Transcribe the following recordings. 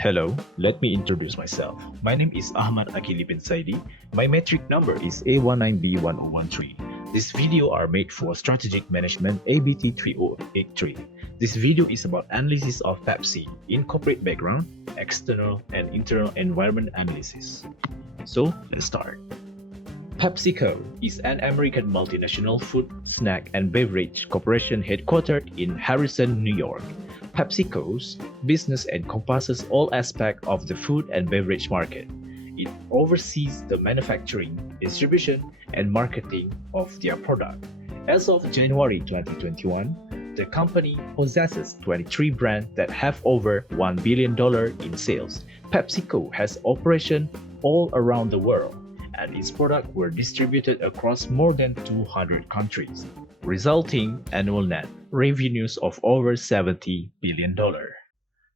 Hello, let me introduce myself. My name is Aqili bin Zaidi. My metric number is A19B1013. This video are made for Strategic Management ABT3083. This video is about analysis of Pepsi in corporate background, external and internal environment analysis. So, let's start. Pepsico is an American multinational food, snack, and beverage corporation headquartered in Harrison, New York. PepsiCo's business encompasses all aspects of the food and beverage market. It oversees the manufacturing, distribution, and marketing of their product. As of January 2021, the company possesses 23 brands that have over $1 billion in sales. PepsiCo has operations all around the world, and its products were distributed across more than 200 countries, resulting annual net revenues of over $70 billion.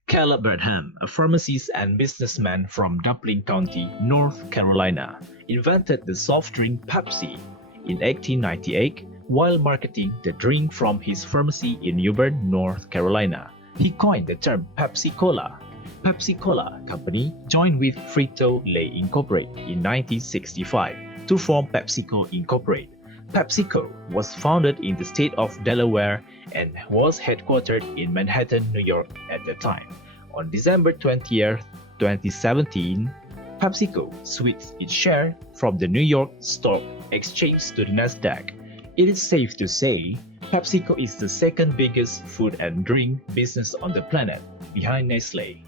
Caleb Bradham, a pharmacist and businessman from Duplin County, North Carolina, invented the soft drink Pepsi in 1898 while marketing the drink from his pharmacy in New Bern, North Carolina. He coined the term Pepsi-Cola. Pepsi-Cola Company joined with Frito-Lay Incorporated in 1965 to form PepsiCo Incorporated. PepsiCo was founded in the state of Delaware and was headquartered in Manhattan, New York at the time. On December 20, 2017, PepsiCo switched its share from the New York Stock Exchange to the Nasdaq. It is safe to say PepsiCo is the second biggest food and drink business on the planet, behind Nestle.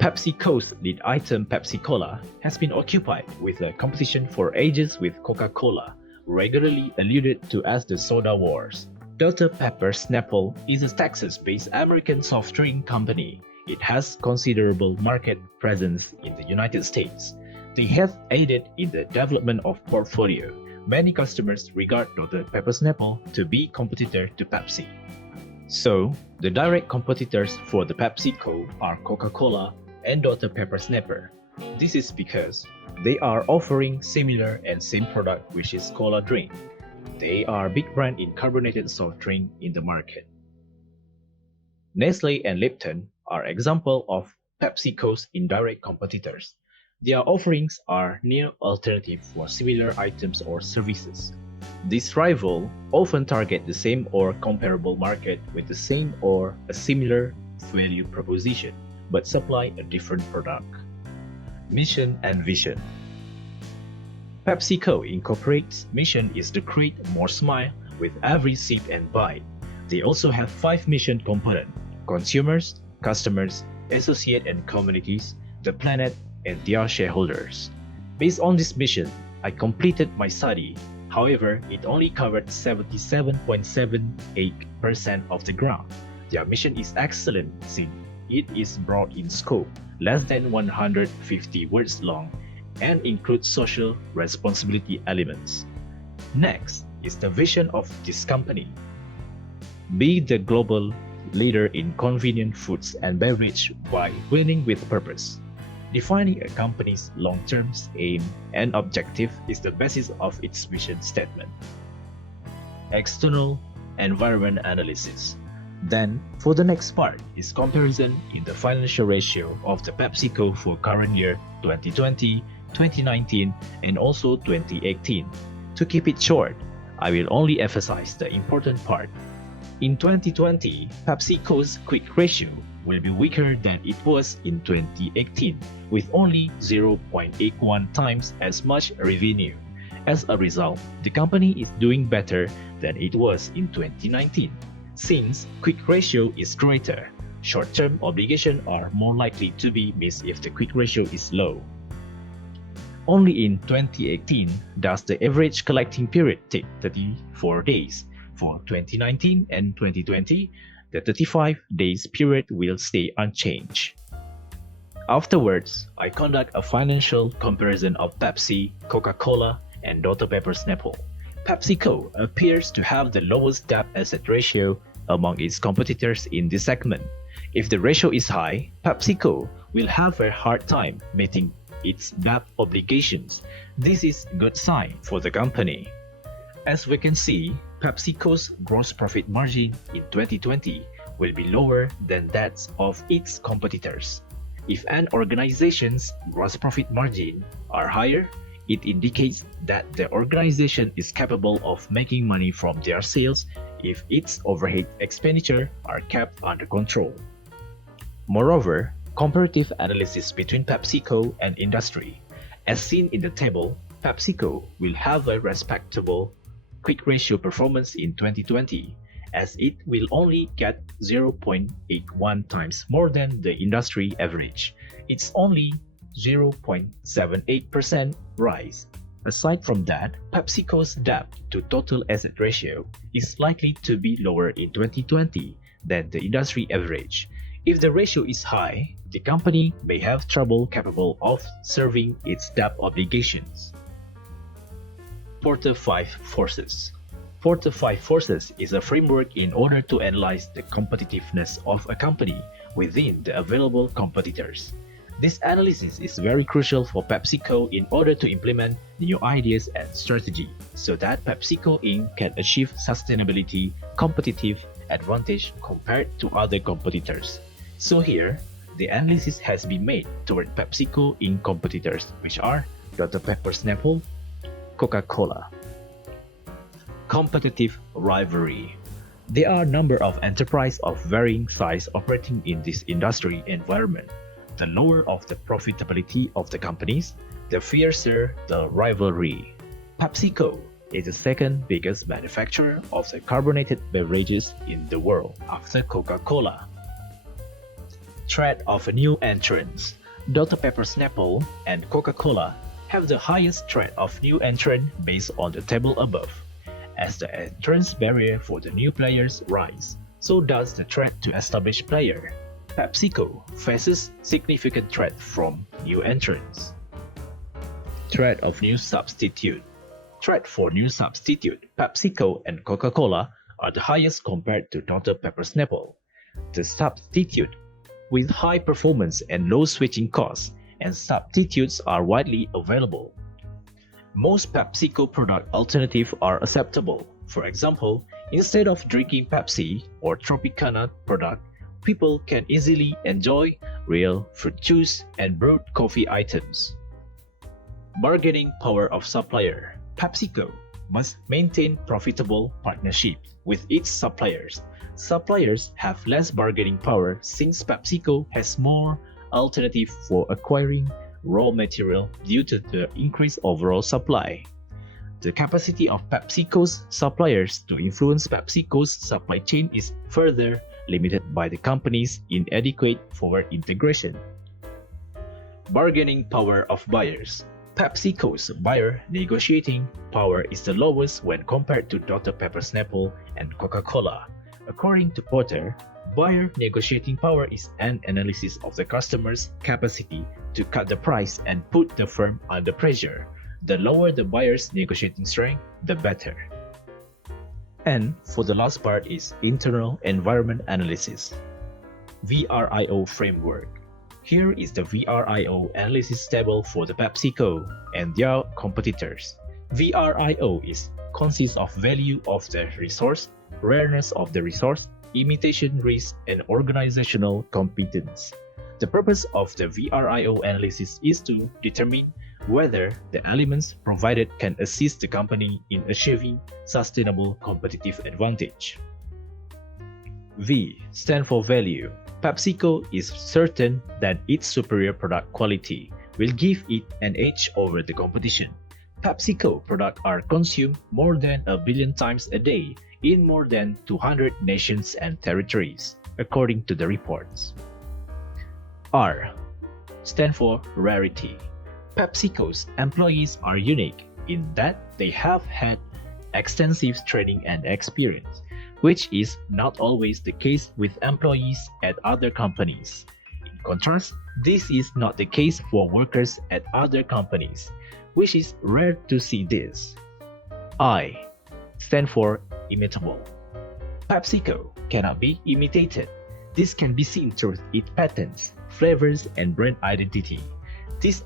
PepsiCo's lead item Pepsi-Cola has been occupied with a competition for ages with Coca-Cola, regularly alluded to as the Soda Wars. Dr. Pepper Snapple is a Texas-based American soft drink company. It has considerable market presence in the United States. They have aided in the development of portfolio. Many customers regard Dr. Pepper Snapple to be competitor to Pepsi. So, the direct competitors for the PepsiCo are Coca-Cola and Dr. Pepper Snapple. This is because they are offering similar and same product, which is cola drink. They are big brand in carbonated soft drink in the market. Nestle and Lipton are example of PepsiCo's indirect competitors. Their offerings are near alternative for similar items or services. These rivals often target the same or comparable market with the same or a similar value proposition, but supply a different product. Mission and vision. PepsiCo Incorporated's mission is to create more smile with every sip and bite. They also have 5 mission components: consumers, customers, associates and communities, the planet, and their shareholders. Based on this mission, I completed my study. However, it only covered 77.78% of the ground. Their mission is excellent since it is broad in scope, less than 150 words long, and includes social responsibility elements. Next is the vision of this company. Be the global leader in convenient foods and beverage by winning with purpose. Defining a company's long-term aim and objective is the basis of its mission statement. External environment analysis. Then, for the next part is comparison in the financial ratio of the PepsiCo for current year 2020, 2019, and also 2018. To keep it short, I will only emphasize the important part. In 2020, PepsiCo's quick ratio will be weaker than it was in 2018, with only 0.81 times as much revenue. As a result, the company is doing better than it was in 2019. Since quick ratio is greater, short-term obligations are more likely to be missed if the quick ratio is low. Only in 2018 does the average collecting period take 34 days. For 2019 and 2020, the 35 days period will stay unchanged. Afterwards, I conduct a financial comparison of Pepsi, Coca-Cola, and Dr. Pepper Snapple. PepsiCo appears to have the lowest debt-asset ratio among its competitors in this segment. If the ratio is high, PepsiCo will have a hard time meeting its debt obligations. This is a good sign for the company. As we can see, PepsiCo's gross profit margin in 2020 will be lower than that of its competitors. If an organization's gross profit margin are higher, it indicates that the organization is capable of making money from their sales if its overhead expenditure are kept under control. Moreover, comparative analysis between Pepsico and industry. As seen in the table, Pepsico will have a respectable quick ratio performance in 2020, as it will only get 0.81 times more than the industry average. It's only 0.78% rise. Aside from that, PepsiCo's debt to total asset ratio is likely to be lower in 2020 than the industry average. If the ratio is high, the company may have trouble capable of serving its debt obligations. Porter 5 Forces. Porter 5 Forces is a framework in order to analyze the competitiveness of a company within the available competitors. This analysis is very crucial for PepsiCo in order to implement new ideas and strategy so that PepsiCo Inc. can achieve sustainability competitive advantage compared to other competitors. So here, the analysis has been made toward PepsiCo Inc. competitors, which are Dr. Pepper Snapple, Coca-Cola. Competitive rivalry. There are a number of enterprises of varying size operating in this industry environment. The lower of the profitability of the companies, the fiercer the rivalry. PepsiCo is the second biggest manufacturer of the carbonated beverages in the world after Coca-Cola. Threat of new entrants. Dr. Pepper Snapple and Coca-Cola have the highest threat of new entrant based on the table above. As the entrance barrier for the new players rise, so does the threat to established player. PepsiCo faces significant threat from new entrants. Threat of new substitute. Threat for new substitute. PepsiCo and Coca-Cola are the highest compared to Dr. Pepper Snapple. The substitute with high performance and low switching costs, and substitutes are widely available. Most PepsiCo product alternatives are acceptable. For example, instead of drinking Pepsi or Tropicana product, people can easily enjoy real fruit juice and brewed coffee items. Bargaining power of supplier. PepsiCo must maintain profitable partnerships with its suppliers. Suppliers have less bargaining power since PepsiCo has more alternative for acquiring raw material due to the increased overall supply. The capacity of PepsiCo's suppliers to influence PepsiCo's supply chain is further limited by the company's inadequate forward integration. Bargaining power of buyers. PepsiCo's buyer negotiating power is the lowest when compared to Dr. Pepper Snapple and Coca-Cola. According to Porter, buyer negotiating power is an analysis of the customer's capacity to cut the price and put the firm under pressure. The lower the buyer's negotiating strength, the better. And for the last part is internal environment analysis. VRIO framework. Here is the VRIO analysis table for the PepsiCo and their competitors. VRIO consists of value of the resource, rareness of the resource, imitation risk, and organizational competence. The purpose of the VRIO analysis is to determine whether the elements provided can assist the company in achieving sustainable competitive advantage. V stands for value. PepsiCo is certain that its superior product quality will give it an edge over the competition. PepsiCo products are consumed more than 1 billion times a day in more than 200 nations and territories, according to the reports. R stands for rarity. PepsiCo's employees are unique in that they have had extensive training and experience, which is not always the case with employees at other companies. In contrast, this is not the case for workers at other companies, which is rare to see this. I stands for imitable. PepsiCo cannot be imitated. This can be seen through its patents, flavors, and brand identity. It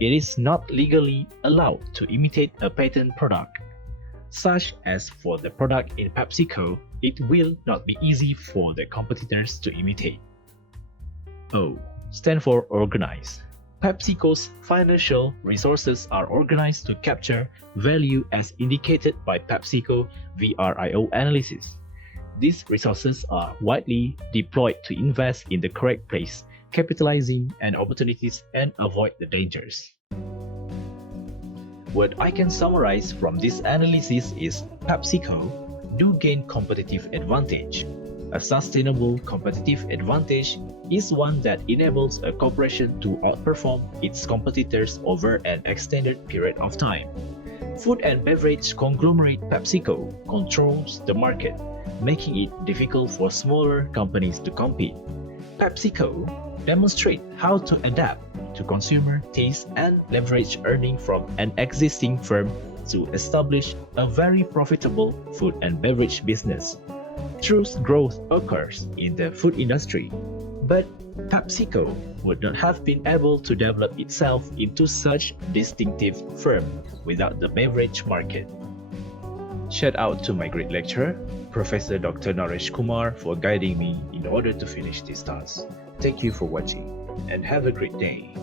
is not legally allowed to imitate a patent product. Such as for the product in PepsiCo, it will not be easy for the competitors to imitate. O stand for organize. PepsiCo's financial resources are organized to capture value as indicated by PepsiCo VRIO analysis. These resources are widely deployed to invest in the correct place, capitalizing on opportunities and avoid the dangers. What I can summarize from this analysis is PepsiCo do gain competitive advantage. A sustainable competitive advantage is one that enables a corporation to outperform its competitors over an extended period of time. Food and beverage conglomerate PepsiCo controls the market, making it difficult for smaller companies to compete. PepsiCo demonstrates how to adapt to consumer taste and leverage earnings from an existing firm to establish a very profitable food and beverage business. True growth occurs in the food industry, but PepsiCo would not have been able to develop itself into such distinctive firm without the beverage market. Shout out to my great lecturer, Professor Dr. Naresh Kumar, for guiding me in order to finish this task. Thank you for watching and have a great day.